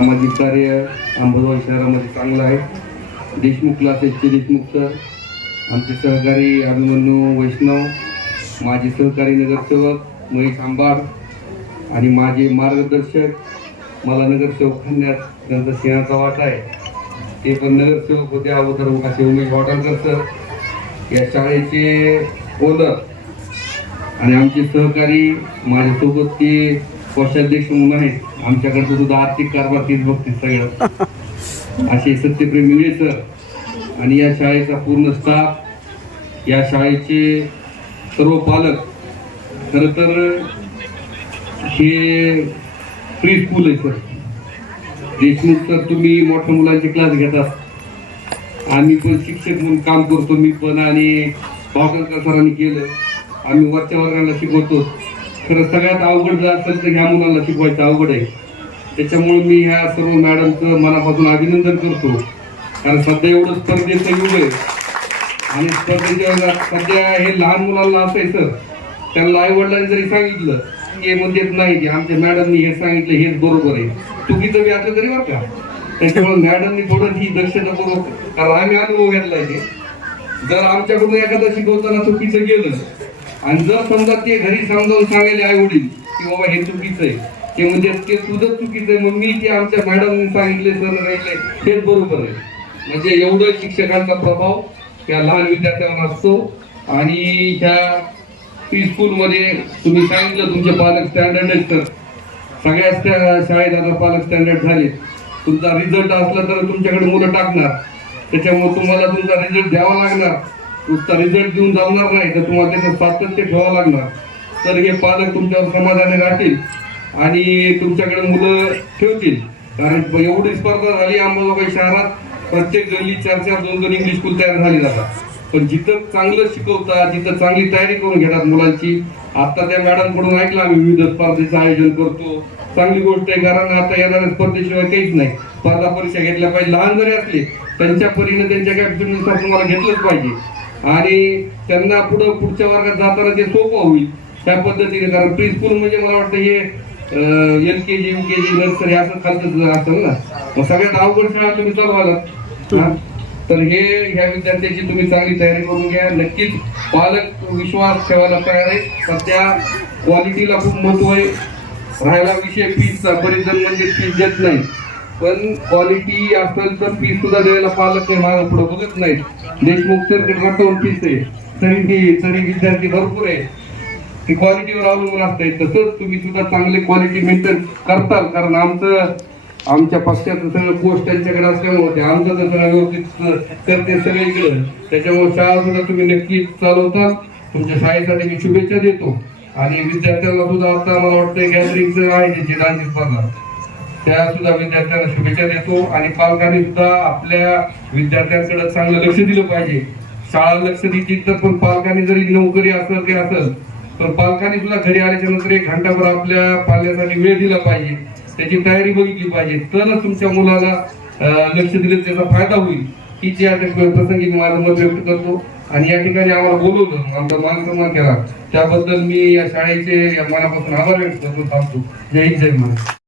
सामाजिक कार्य अंबरगाव शहरामध्ये चांगलं आहे. देशमुख क्लासेसचे देशमुख सर, आमचे सहकारी अभिमन्यू वैष्णव, माझे सहकारी नगरसेवक महेश आंबाड आणि माझे मार्गदर्शक, मला नगरसेवक करण्यात त्यांचा सिंहाचा वाटा आहे. ते पण नगरसेवक होते अगोदर असे उमेश वाटाणकर सर, या शाळेचे ओनर आणि आमचे सहकारी माझ्यासोबत ते कोषाध्यक्ष म्हणून आहेत. आमच्याकडचं सुद्धा आर्थिक कारभार तीच बघतील सगळं, असे सत्यप्रेम इंगळे सर आणि या शाळेचा पूर्ण स्टाफ, या शाळेचे सर्व पालक. खरं तर हे प्री स्कूल आहे सर. देशमुख सर तुम्ही मोठ्या मुलांचे क्लास घेतात, आम्ही पण शिक्षक म्हणून काम करतो. मी पण आणि भावकर सरांनी केलं, आम्ही वरच्या वर्गाला शिकवतो. खरं सगळ्यात अवघड जर असेल तर ह्या मुलांना शिकवायचं अवघड आहे. त्याच्यामुळे मी ह्या सर्व मॅडमचं मनापासून अभिनंदन करतो. कारण सध्या एवढं स्पर्धेचं युग आहे आणि स्पर्धेच्या सध्या हे लहान मुलांना असं आहे सर, त्यांना आई वडिलांनी जरी सांगितलं हे म्हणतात नाही की आमच्या मॅडमनी हे सांगितलं हेच बरोबर आहे, चुकीचं बी असलं तरी बरं का. त्याच्यामुळे मॅडमनी थोडं ही दक्षता करू, कारण आम्ही अनुभव घेतलाय ते. जर आमच्याकडून एखादं शिकवताना चुकीचं गेलं आणि जर समजा ते घरी समजावून सांगायला आई वडील की बाबा हे चुकीचं आहे, ते म्हणजे ते तुझं चुकीचं आहे, मग मी ते आमच्या मॅडमने सांगितले सर राहिले हेच बरोबर आहे. म्हणजे एवढं शिक्षकांचा प्रभाव त्या लहान विद्यार्थ्यांना असतो. आणि ह्या प्री स्कूलमध्ये तुम्ही सांगितलं तुमचे पालक स्टँडर्ड आहेत सर. सगळ्याच त्या शाळेत आता पालक स्टँडर्ड झाले. तुमचा रिझल्ट असला तर तुमच्याकडे मुलं टाकणार, त्याच्यामुळे तुम्हाला तुमचा रिझल्ट द्यावा लागणार. तुमचा रिझल्ट देऊन जमणार नाही तर तुम्हाला त्याचं सातत्य ठेवावं लागणार. तर हे पालक तुमच्यावर समाधानी राहतील आणि तुमच्याकडे मुलं ठेवतील. कारण एवढी स्पर्धा झाली अंबरगाव शहरात, प्रत्येक गल्ली 4-4, 2-2 इंग्लिश स्कूल तयार झाली जातात. पण जिथं चांगलं शिकवतात, जिथं चांगली तयारी करून घेतात मुलांची. आता त्या मॅडमकडून ऐकलं आम्ही विविध स्पर्धेचं आयोजन करतो, चांगली गोष्ट आहे. कारण आता येणाऱ्या स्पर्धेशिवाय काहीच नाही. स्पर्धा परीक्षा घेतल्या पाहिजे, लहान जरी असले त्यांच्या परीने त्यांच्या कॅपॅसिटीनुसार तुम्हाला घेतलंच पाहिजे आणि त्यांना पुढच्या वर्गात जाताना ते सोपं होईल त्या पद्धतीने. कारण प्री स्कूल म्हणजे मला वाटतं हे LKG, UKG, नर्सरी असं खालचं असेल ना. मग सगळ्यात अवघड शाळा तुम्ही चालवाल. तर हे ह्या विद्यार्थ्याची तुम्ही चांगली तयारी करून घ्या. नक्कीच पालक विश्वास ठेवायला तयार आहे. सध्या क्वालिटीला खूप महत्व आहे. राहायला विषय फीसचा, बरेच जण म्हणजे फीस देत नाही, पण क्वालिटी असेल तर फीस सुद्धा द्यायला पालक मागे पुढे बघत नाहीत. देशमुख सर वर्तवून फीस आहे तरी विद्यार्थी भरपूर आहे, ती क्वालिटीवर अवलंबून असते. तसंच तुम्ही सुद्धा चांगली क्वालिटी मेंटेन करताल. कारण आमच्या पक्षाचं सगळं पोस्ट त्यांच्याकडे असल्यामुळे आमचं तर सगळं व्यवस्थित करते सगळीकडे. त्याच्यामुळे शाळा सुद्धा तुम्ही नक्की चालवताल. तुमच्या शाळेसाठी मी शुभेच्छा देतो. आणि विद्यार्थ्यांना सुद्धा आता मला वाटतं गॅदरिंगचं आहे त्याची डान्स स्पर्धा, त्या सुद्धा विद्यार्थ्यांना शुभेच्छा देतो. आणि पालकांनी सुद्धा आपल्या विद्यार्थ्यांकडे चांगलं लक्ष दिलं पाहिजे. शाळा लक्ष देतील तर, पण पालकांनी जरी नोकरी असेल की असेल तर पालकांनी सुद्धा घरी आल्याच्या नंतर 1 घंटाभर आपल्या पाल्यासाठी वेळ दिला पाहिजे, त्याची तयारी बघितली पाहिजे. तरच तुमच्या मुलाला लक्ष दिलं त्याचा फायदा होईल. हीच या प्रसंगी मी माझं मत व्यक्त करतो. आणि या ठिकाणी आम्हाला बोलवलं, आमचा मान सन्मान केला, त्याबद्दल मी या शाळेचे मनापासून आभार व्यक्त करतो. जय हिंद, जय महाराष्ट्र.